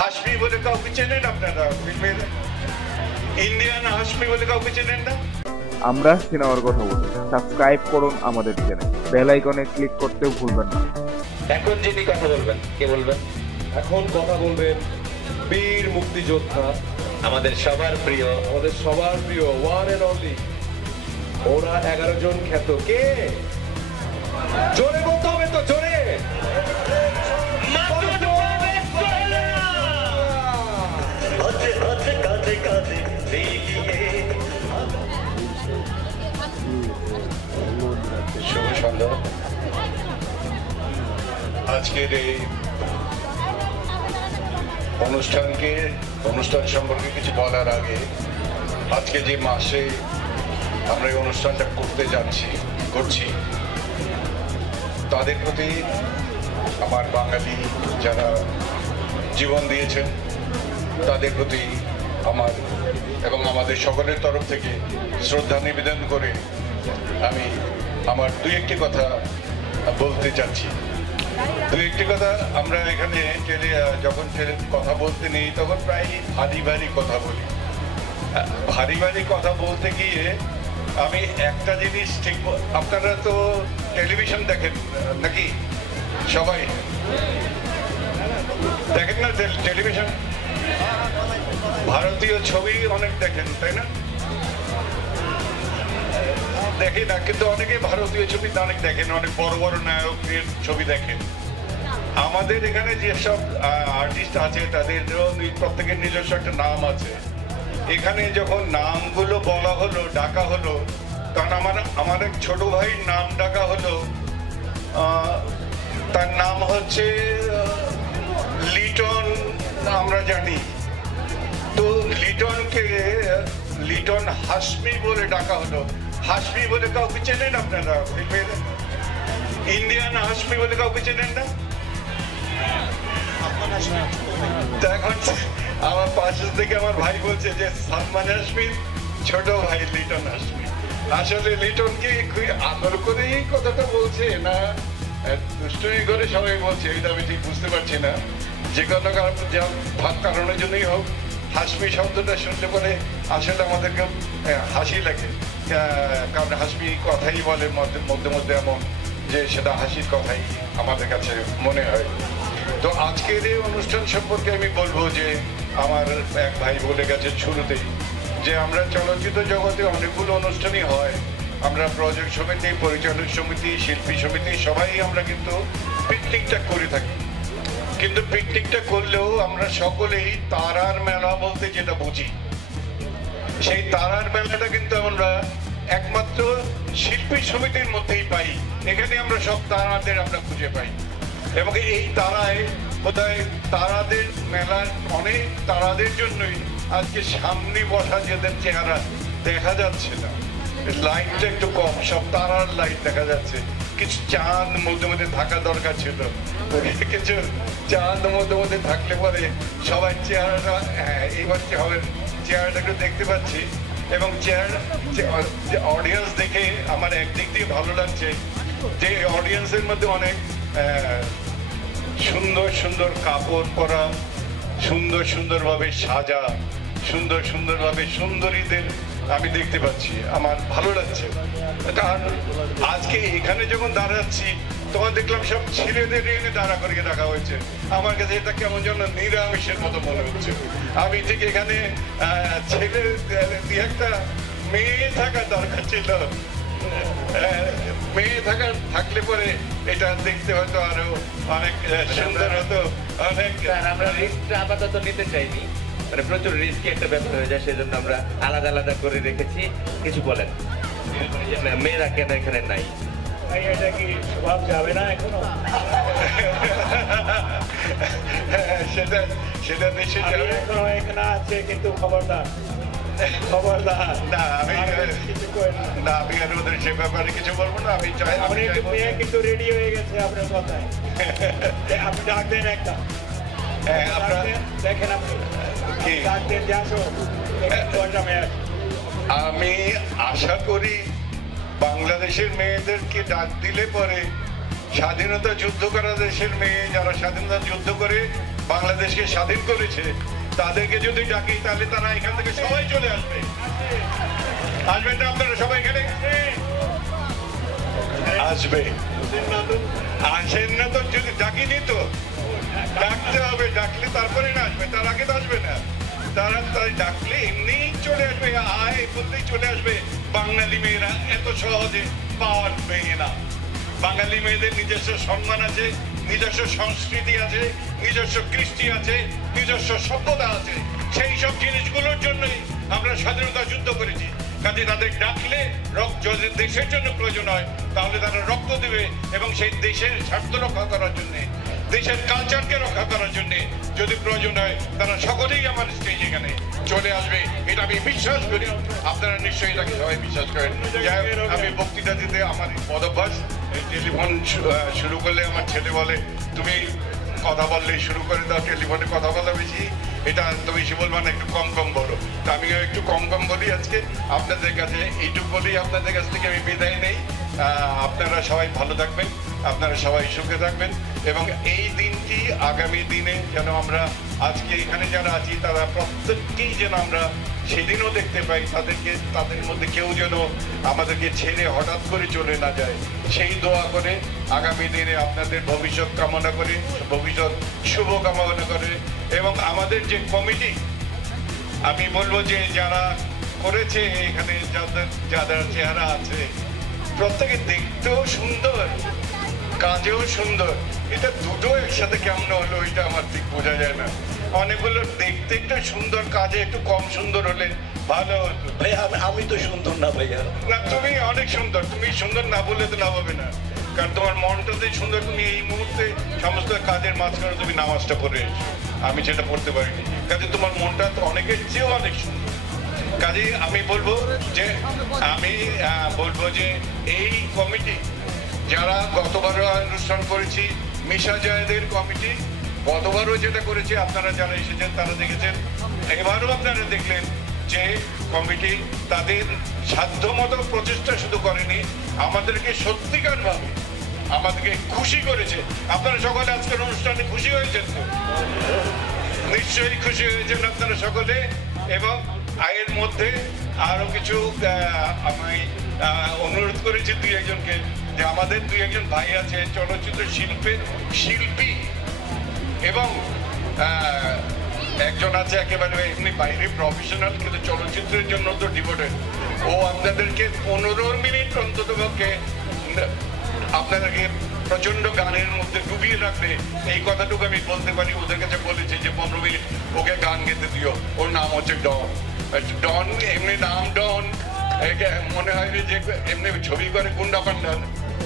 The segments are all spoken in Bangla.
হাসমি বলে কাউকে চেনেন আপনারা? ফিল্মের ইন্ডিয়ান হাসমি বলে কাউকে চেনেন না? আমরা সিনেমার কথা বলি। সাবস্ক্রাইব করুন আমাদের চ্যানেল, বেল আইকনে ক্লিক করতেও ভুলবেন না। এখন যিনি কথা বলবেন, কে বলবেন? এখন কথা বলবেন বীর মুক্তিযোদ্ধা, আমাদের সবার প্রিয়, ওয়ান এন্ড অনলি। ওরা 11 জন খ্যাত। কে? জোরে বলতে হবে তো, জোরে। শুভ সন্ধ্যা। আজকের এই অনুষ্ঠান সম্পর্কে কিছু বলার আগে, আজকে যে মাসে আমরা এই অনুষ্ঠানটা করছি তাদের প্রতি আমার বাঙালি যারা জীবন দিয়েছেন তাদের প্রতি আমার এবং আমাদের সকলের তরফ থেকে শ্রদ্ধা নিবেদন করে আমি আমার দুই একটি কথা বলতে চাচ্ছি। কথা আমরা এখানে যখন কথা বলতে নেই তখন প্রায় ভারী কথা বলি। ভারী কথা বলতে গিয়ে আমি একটা জিনিস ঠিক, আপনারা তো টেলিভিশন দেখেন নাকি? সবাই দেখেন না টেলিভিশন? ভারতীয় ছবি অনেক দেখেন, তাই না? দেখি না, কিন্তু অনেকে ভারতীয় ছবি অনেক দেখেন, অনেক বড় বড় নায়কের ছবি দেখেন। আমাদের এখানে যেসব আর্টিস্ট আছে তাদের প্রত্যেকের নিজস্ব একটা নাম আছে। এখানে যখন নামগুলো বলা হলো, ডাকা হলো, কারণ আমার এক ছোট ভাইয়ের নাম ডাকা হলো, তার নাম হচ্ছে লিটন, আমরা জানি তো। লিটন হাসমি বলে ডাকা হলো। হাসমি বলে কাউকে চেনেন আপনারা? ফিল্মের ইন্ডিয়ান হাসমি বলে কাউকে চেনেন না? এখন আমার পাশে থেকে আমার ভাই বলছে যে সালমান হাসমির ছোট ভাই লিটন হাসমি। আসলে লিটনকে আদর করে এই কথাটা বলছে না দুষ্টুমি করে সবাই বলছে, এটা আমি ঠিক বুঝতে পারছি না। যে কোনো কারণের জন্যই হোক, হাসমি শব্দটা শুনলে পরে আসলে আমাদেরকে হাসি লাগে, কারণ হাসমি কথাই বলে মধ্যে এমন যে সেটা হাসির কথাই আমাদের কাছে মনে হয়। তো আজকের এই অনুষ্ঠান সম্পর্কে আমি বলবো যে আমার এক ভাই বলে গেছে শুরুতেই যে আমরা চলচ্চিত্র জগতে অনেকগুলো অনুষ্ঠানই হয়। আমরা প্রযোজক সমিতি, পরিচালক সমিতি, শিল্পী সমিতি সবাই আমরা কিন্তু পিকনিকটা করে থাকি। কিন্তু পিকনিকটা করলেও আমরা সকলেই তারার মেলা বলতে যেটা বুঝি, সেই তারার মেলাটা কিন্তু আমরা একমাত্র শিল্পী সমিতির মধ্যেই পাই। এখানে আমরা সব তারাদের আমরা খুঁজে পাই এবং এই তারায় বোধহয় তারাদের মেলার অনেক তারাদের জন্যই আজকে সামনে বসা যেদের চেহারা দেখা যাচ্ছে না, লাইটটা একটু কম, সব তারার লাইট দেখা যাচ্ছে। কিছু চাঁদ মধ্যে থাকা দরকার ছিল, কিছু চাঁদ মধ্যে থাকলে পরে সবাই চেহারাটা, এইবার চেহারাটা একটু দেখতে পাচ্ছি এবং অডিয়েন্স দেখে আমার একদিক দিয়ে ভালো লাগছে যে অডিয়েন্সের মধ্যে অনেক সুন্দর কাপড় পরা, সুন্দরভাবে সাজা, সুন্দরভাবে সুন্দরীদের আমি দেখতে পাচ্ছি, আমার ভালো লাগছে। কারণ আজকে এখানে যখন দাঁড়াচ্ছি তখন দেখলাম সব ছেলেদের এনে দাঁড়া করিয়ে রাখা হয়েছে। আমার কাছে এটা কেমন যেন নিরামিষের মতো মনে হচ্ছে। আমি ঠিক এখানে ছেলে একটা মেয়ে থাকা দরকার ছিল, মেয়ে থাকলে পরে এটা দেখতে হয়তো আরো অনেক সুন্দর হতো। অনেক আমরা রিস্কটা আপাতত নিতে চাইনি, মানে প্রচুর রিস্কি একটা ব্যাপার হয়ে যায়, সেজন্য আমরা আলাদা করে রেখেছি। কিছু বলেন, মেয়েরা কেন এখানে নাই? এটা কি স্বভাব যাবে না এখনো? সেটা নিশ্চয়ই এখনো এখানে আছে, কিন্তু খবরদার না, আমি আর ওদের সে ব্যাপারে কিছু বলবো না। আমি চাই, মেয়ে কিন্তু রেডি হয়ে গেছে আপনার কথায়। আপনি ডাক দেন একটা, দেখেন আপনি ডাক দেন যে আসো। আমি আশা করি বাংলাদেশের মেয়েদেরকে ডাক দিলে পরে স্বাধীনতা যুদ্ধ করা দেশের মেয়ে, যারা স্বাধীনতা যুদ্ধ করে বাংলাদেশকে স্বাধীন করেছে তাদেরকে যদি ডাকি তাহলে তারা এখান থেকে সবাই চলে আসবে। আসবেন না আপনারা সবাই এখানে? আসবে। আসেন না তো, যদি ডাকিনি তো ডাকতে হবে, ডাকলে তারপরে না আসবে, তার আগে তো আসবে না। তারা তাই ডাকলে এমনি চলে আসবে, আয় বললেই চলে আসবে। বাঙালি মেয়েরা এত সহজে পাওয়ার মেয়ে না। বাঙালি মেয়েদের নিজস্ব সম্মান আছে, নিজস্ব সংস্কৃতি আছে, নিজস্ব কৃষ্টি আছে, নিজস্ব সভ্যতা আছে। সেই সব জিনিসগুলোর জন্যই আমরা স্বাধীনতা যুদ্ধ করেছি। কাজে তাদের ডাকলে যদি দেশের জন্য প্রয়োজন হয় তাহলে তারা রক্ত দেবে, এবং সেই দেশের স্বার্থ রক্ষা করার জন্য, দেশের কালচারকে রক্ষা করার জন্য যদি প্রয়োজন হয় তারা সকলেই আমার স্টেজ এখানে চলে আসবে, এটা আমি বিশ্বাস করি। আপনারা নিশ্চয়ই এটাকে সবাই বিশ্বাস করেন। যাই হোক, আমি বক্তৃতা দিতে আমার পদভ্যাস। টেলিফোন শুরু করলে আমার ছেলে বলে, তুমি কথা বললেই শুরু করে দাও, টেলিফোনে কথা বলা বেশি, এটা তো বেশি বলবো না, একটু কম কম বলো। তা আমিও একটু কম কম বলি আজকে আপনাদের কাছে। এইটুকু বলেই আপনাদের কাছ থেকে আমি বিদায় নেই। আপনারা সবাই ভালো থাকবেন, আপনারা সবাই সুখে থাকবেন, এবং এই দিনটি আগামী দিনে যেন আমরা আজকে এখানে যারা আছি তারা প্রত্যেককেই যেন আমরা সেদিনও দেখতে পাই, তাদের মধ্যে কেউ যেন আমাদেরকে ছেড়ে হঠাৎ করে চলে না যায়, সেই দোয়া করে আগামী দিনে আপনাদের ভবিষ্যৎ কামনা করে, ভবিষ্যৎ শুভ কামনা করে। এবং আমাদের যে কমিটি, আমি বলবো যে যারা করেছে এখানে, যাদের চেহারা আছে প্রত্যেকে দেখতেও সুন্দর, কাজেও সুন্দর। এটা দুটো একসাথে কেমন হলো এটা আমার ঠিক বোঝা যায় না। অনেকগুলো দেখতে একটু সুন্দর, কাজে একটু কম সুন্দর হলে ভালো হতো। ভাইয়া আমি তো সুন্দর না ভাইয়া। না, তুমি অনেক সুন্দর, তুমি সুন্দর না বললে তো লাভ হবে না, কারণ তোমার মনটাতে সুন্দর। তুমি এই মুহূর্তে সমস্ত কাজের মাঝখানে তুমি নামাজটা পড়ে এসো, আমি সেটা পড়তে পারিনি। কাজে তোমার মনটা তো অনেকের চেয়েও অনেক সুন্দর। কাজে আমি বলবো যে এই কমিটি যারা গতবারও অনুষ্ঠান করেছি, মিশা জায়েদের কমিটি গতবারও যেটা করেছে, আপনারা যারা এসেছেন তারা দেখেছেন, এবারও আপনারা দেখলেন যে কমিটি তাদের সাধ্যমতো প্রচেষ্টা শুধু করেনি, আমাদেরকে সত্যিকার ভাবে আমাদেরকে খুশি করেছে। আপনারা সকলে আজকের অনুষ্ঠানে খুশি হয়েছেন তো? নিশ্চয়ই খুশি হয়েছেন আপনারা সকলে। এবং এর মধ্যে আরো কিছু আমি অনুরোধ করেছি দুই একজনকে, যে আমাদের দুই একজন ভাই আছে চলচ্চিত্র শিল্পী, এবং একজন আছে একেবারে এমনি বাইরে প্রফেশনাল, কিন্তু চলচ্চিত্রের জন্য তো ডিভোটেড। ও আপনাদেরকে 15 মিনিট অন্তত পক্ষে আপনাদেরকে প্রচন্ড গানের মধ্যে ডুবিয়ে রাখবে, এই কথাটুকু আমি বলতে পারি। ওদের কাছে বলেছি যে 15 মিনিট ওকে গান গেতে দিও। ওর নাম হচ্ছে ডন। ডন এমনি নাম ডন, মনে হয় যে এমনি ছবি করে গুন্ডা পান্ডা,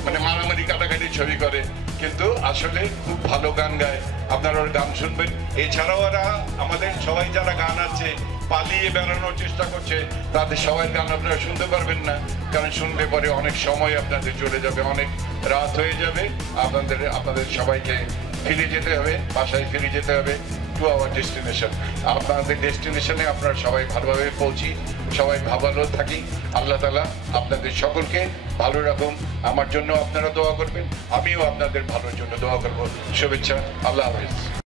মানে মারামারি কাটাকাটি ছবি করে, কিন্তু আসলে খুব ভালো গান গায়। আপনারা ওর গান শুনবেন। এছাড়াও ওরা আমাদের সবাই যারা গান আছে পালিয়ে বেড়ানোর চেষ্টা করছে, তাদের সবাই গান আপনারা শুনতে পারবেন না, কারণ শুনলে পরে অনেক সময় আপনাদের চলে যাবে, অনেক রাত হয়ে যাবে। আপনাদের সবাইকে ফিরে যেতে হবে, বাসায় ফিরে যেতে হবে, টু আওয়ার ডেস্টিনেশন। আপনাদের ডেস্টিনেশনে আপনারা সবাই ভালোভাবে পৌঁছি, সবাই ভালো থাকি। আল্লাহ তাআলা আপনাদের সকলকে ভালো রাখুন। আমার জন্য আপনারা দোয়া করবেন, আমিও আপনাদের ভালোর জন্য দোয়া করবো। শুভেচ্ছা। আল্লাহ হাফেজ।